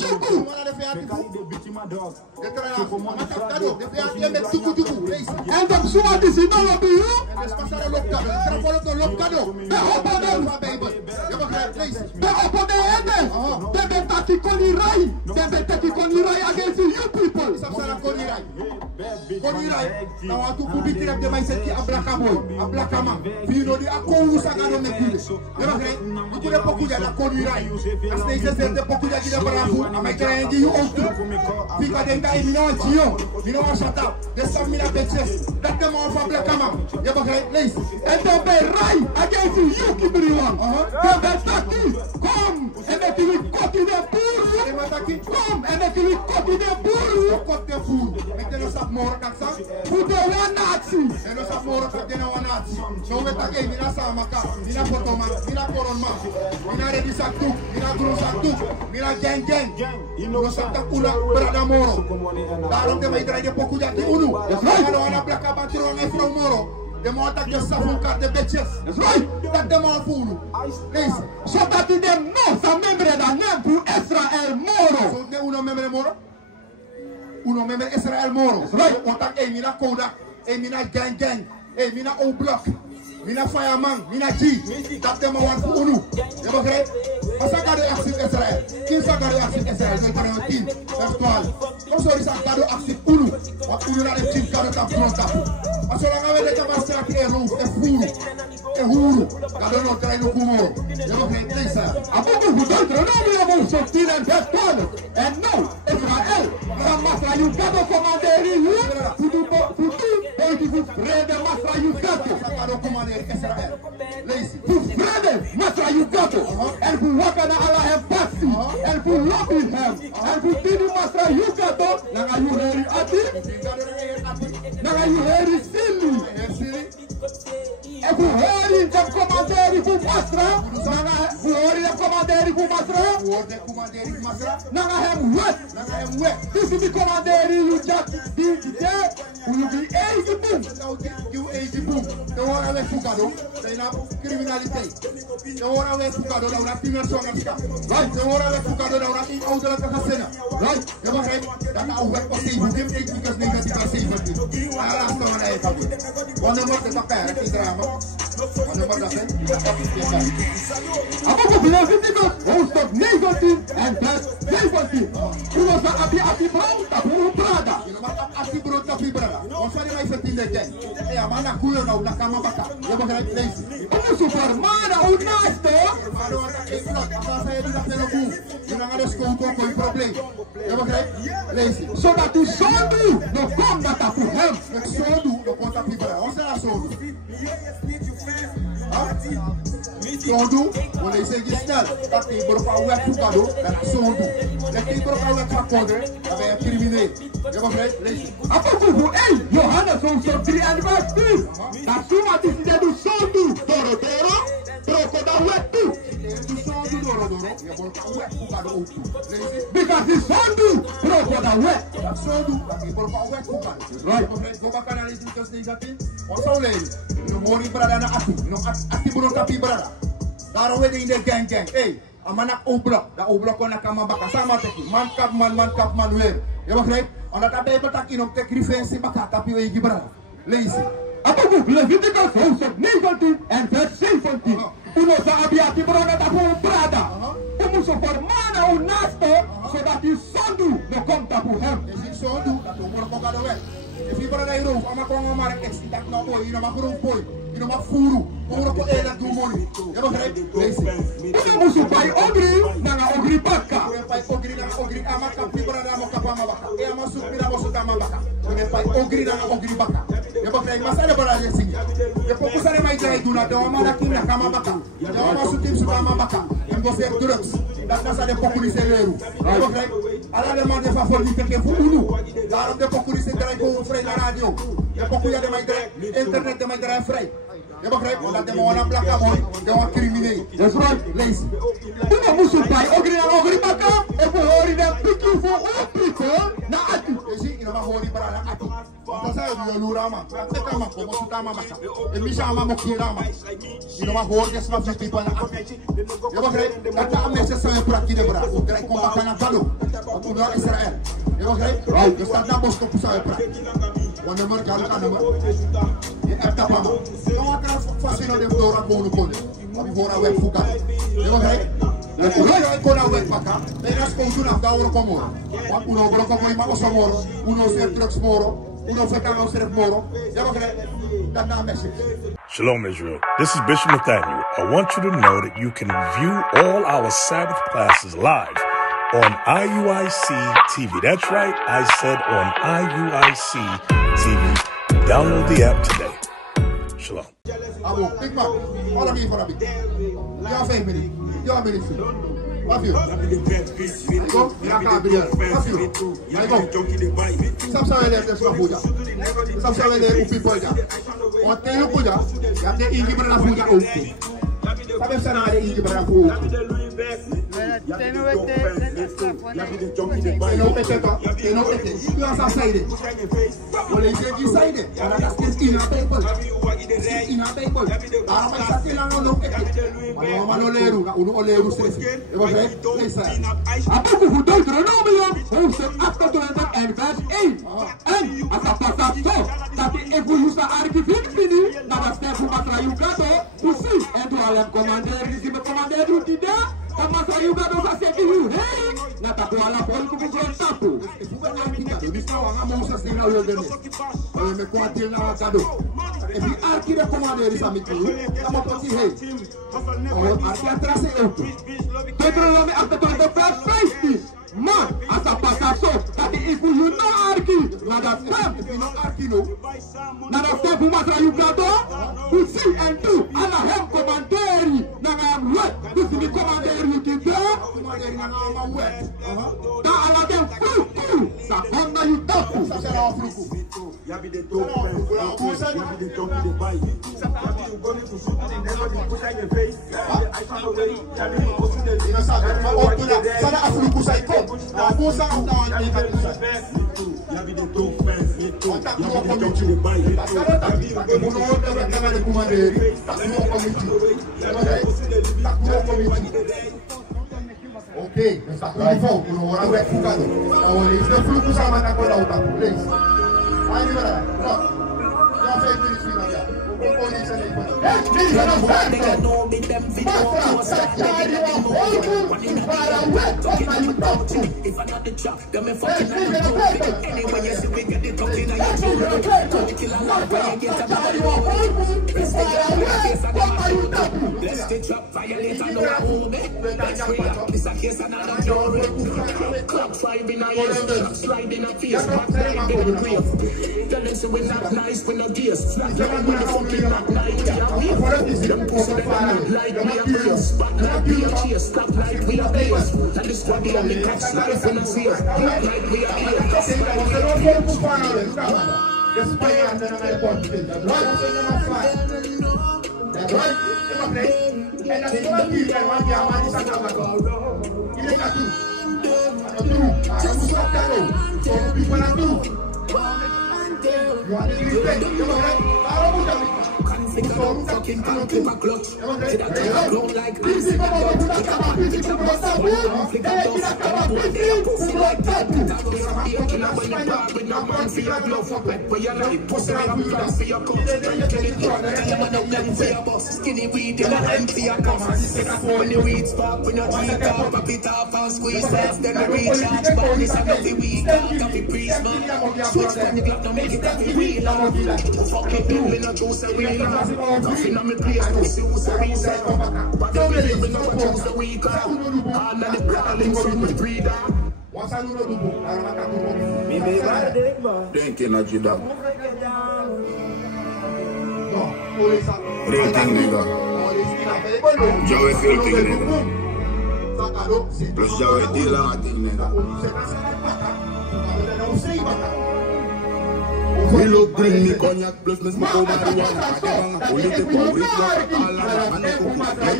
tuku. En de soort is in alle buur. Against you people. Now I took big up the mindset of Ablakama. You know the Akon Sagano Nekule. You could have Pokuja la Konirai. As they said the Pokuja did a Barafu, and I try you out to. Because then I know you know shut up. There's some minute bitches. That them all for Ablakama. You have a great place. And don't be right against you, everyone. Come and make you cut in the pool. Come and make you cut in the pool. Cut the food. Make them stop more than some. Put the one Nazi. And no stop more than one Nazi. So we take in a Samaka, in a Potoma, in a Coronma, in a Ready Saktu, in a Grosaktu, in a Gang. You know Santa Kula, Brada Moro. Daron de Maidra de Pokuja de Unu. I don't want to black about your own from Moro. The more that you suffer, cut the bitches. That's right. That them all fool. Listen. So that them know some member that name to Israel Moro. So they uno member Moro. Uno member Israel Moro. That's right. Otak mina Kodak, mina Gang, mina O Block, mina Fireman, mina G. That them all want for Unu. You know what? Masakado accept Israel. King Sakado accept Israel. So you can verse 12. Also, this Sakado accept Unu. What Unu na the chief Kado tap front tap. As long as we take a step here, a huru, I don't know, try no kumoro. You know, please, sir. I don't know about something and that one. And no, Israel, Ramasa, you got to command you to do, to spread the Masa, you got to command Israel. To spread the Masa, you got to, and who walk on Allah have passed, and who love him, and who did the Masa, you got to, now you ready at it? Now you ready silly? E vous voyez des commentaires pour Masra, vous voyez des commentaires pour Masra, Nanga wet. This is the commander you just did there, will be 80 boom. You 80 boom. The one away Fugado, they have criminality. The one away Fugado, they have female song and stuff. Right? The one away Fugado, they have eat out of the casino. Right? You know what? That's how wet for see. You give it because negative are safe for you. I asked the one I have. One of them was the drama. About the Leviticus, host of negative and that's negative. You was a happy brown, a brother. Happy brother. On Sunday night, 15 again. Hey, I'm on a cool now, Nakamabaka. You're going to lazy. Oh, Superman, oh, nice, I don't want to take blood. I'm saying you have to move. You're not going to school to a problem. You're going to lazy. So that you saw do, no come that up to him. So do, no come that people. What's that so do? Sondu, when they say this now, that people are wet to Kado, and Sondu. The people are wet to Kado, they are criminal. You know, listen. Apoku, hey, Johannes also 3 and verse 2. That's so much is there to Sondu, Doro, Crocodile wet too. Sondu, Doro, because it's Sondu, Crocodile wet. That's Sondu, that people are wet to Kado. Right? Go back and listen to this negative. Also, lady. You know, more brother na ati. You know, ati bro tapi brother. Daro wedding the gang. Hey, amanak oblok. Da oblok na kamabaka sama teki. Man kap man wer. You know right? On that Bible tak inom tek reference baka tapi we gi brother. Lazy. Apa bu Leviticus house of negative and verse 17. Uno sa abiati brother ta brother. Umuso formana un nasto so that you sondu no come tapu hem. Is sondu that umur ko gado we. If you brother you know, I'm a congo mark that no boy, you know my boy, you know my furu, umur ko ela tu money. You know right? Lazy. Umuso pai ogri na ogri baka. Pai ogri ama kapi brother mo kapama baka. E ama supira mo sutama baka. Pai ogri na ogri baka. You know right? Masada brother sing. You focus on my try do not do ma kin na kama baka. You ama sutim sutama baka. Em go ser drugs. Dat na sa de populise leru. You know right? Ala de man de fa for di peke fu unu. Daarom de populise drai ko vrij na radio. De populise de mai drai internet de mai drai vrij. Je begrijpt? Omdat de man black boy, de man crimineel. That's right, lazy. Una musu pai ogri na ogri baka. E ko hori de piku fu opiko na atu. Je zie, ino ma hori para na atu. Dat zei je lura man. Dat kan man komen sutama baka. E misha ma mokira man. Ino ma hori de sma people na atu. Je begrijpt? Dat de amnestie zijn prakkie de bra. O drai kom baka na kado. Apuna Israel. Je begrijpt? Je staat naar Moskou voor zijn praat. Wanneer maar kan ik aan hem. Je hebt dat allemaal. Dan kan ik vast in de door aan wonen konden. Maar die voor een weg voeken. Je begrijpt? En hoe je kon aan weg pakken. En als ik kon af, dan word ik omhoog. Want uno blok op mij maar was omhoog. Uno zet drugs moro. Uno zet aan ons terug moro. Je begrijpt? Dat na message. Shalom Israel. This is Bishop Nathaniel. I want you to know that you can view all our Sabbath classes live on IUIC TV. That's right, I said on IUIC TV. Download the app today. Shalom. Abo, big man, all of me for a bit. You have 5 minutes. You have minutes. Love you. Go, you can't be there. Love you. I go. Some say there, there's no food. Some say there, people there. What they look good, you have to eat the food okay. Some say there, eat the food. If you Arki the commander is a meeting, I'm a party hey. Arki atrás é eu. Deuteronomy after 25 face man, as a pastor so that if you know Arki, now that's them. If you know Arki, no. Now that's them who must you got to see and do. Allah help commander. Now I am right. This is the commander you can do. Commander now I'm wet. Now Allah them free. Sakona you talk to. Sakona Africa. Yabi the dope, yabi the donkey the bike. Yabi you going to shoot and never be push on your face. I found a way. Yabi you go to the dinner side. Sana Africa say come. Go sa up down and yabi the dope fans. Yabi the donkey the bike. Yabi you go to the commander. Okay, está claro, uno ora wet fugado. Ahora este flujo se manda con la otra police. Aí libera. Pronto. Já fez isso final já. O polícia aí para. If I got the chop, then me fucking anyway, you see we get the talking and you kill a lot when you get a body. Let's stay trap, violate and no hold me. Let's free up, this a case another jury. Clock 5 in a ear, slide in a face, back 9 in a grave. Tell them so we're not nice, we're not gears. Slap them with the fucking not night. Them pussy them not like me a brace. Back like me a chase, stop like me a base. And this squad on the catch life in a safe. Like me a ear. That's right. And that's what people want to fucking count in my clutch. Did I take a blow like ice? Did I bust a ball? Flick a dust. Did I pussy like that? Did I go from here? Kill a when you bar with no man for your glove. Wet where you like pussy like a plan for your cup. Kill it drunk. Tell you man up them for your bus. Skinny weed in a hand for your cuff. When the weed spark, when your cheek up, pop it off and squeeze off. Then the recharge bonus and every week. Coffee priest man. Switch when the Glock, don't make it every wheel. Fucking building a juice a wheel. Nothing on me place, pussy who's a reason. But the way we know choose the weaker. All of the brawlings from the breeder. Me baby, drinking a jida. Rating nigga. Joey filthy nigga. Plus Joey dealer nigga. We look green, me cognac plus me smoke over the one. I political with what all of and the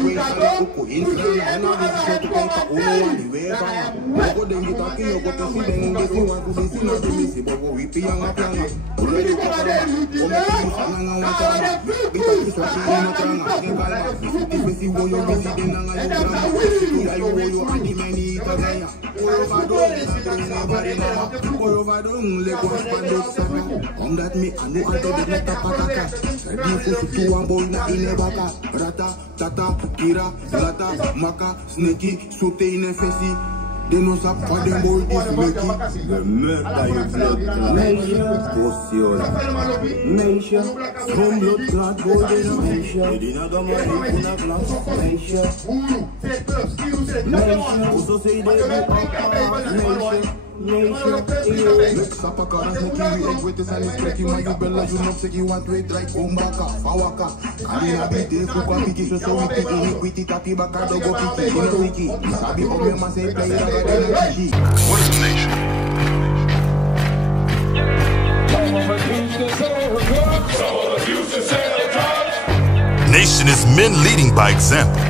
we shall cook in Israel and all this is to come for one way back. I go then you talking, you go to see them, they want to see no see but we pay on a plan. Already cover them, because it's what you want to run. If you see what you're busy, then I'm going to run. You are the many, Come that me, I know I don't let the pataka. People to a boy na in a baka. Rata, tata, kira, lata, maka, sneki, sote in a fesi. They know some for them boy is making. The murder you blood clot. Meisha, some blood clot boy they know Meisha. They didn't go more in a glass. Meisha, Meisha, also say they Meisha. Sapaka, smoking we egg with the sun is breaking my bella, you know, take you want to eat like Bombaka, Pawaka. I mean, I be there, cook application, so we take iniquity, tapi baka, the go picky, you know, wiki. Sabi, Ome, Masay, play it again, energy. What is a nation? Nation is men leading by example.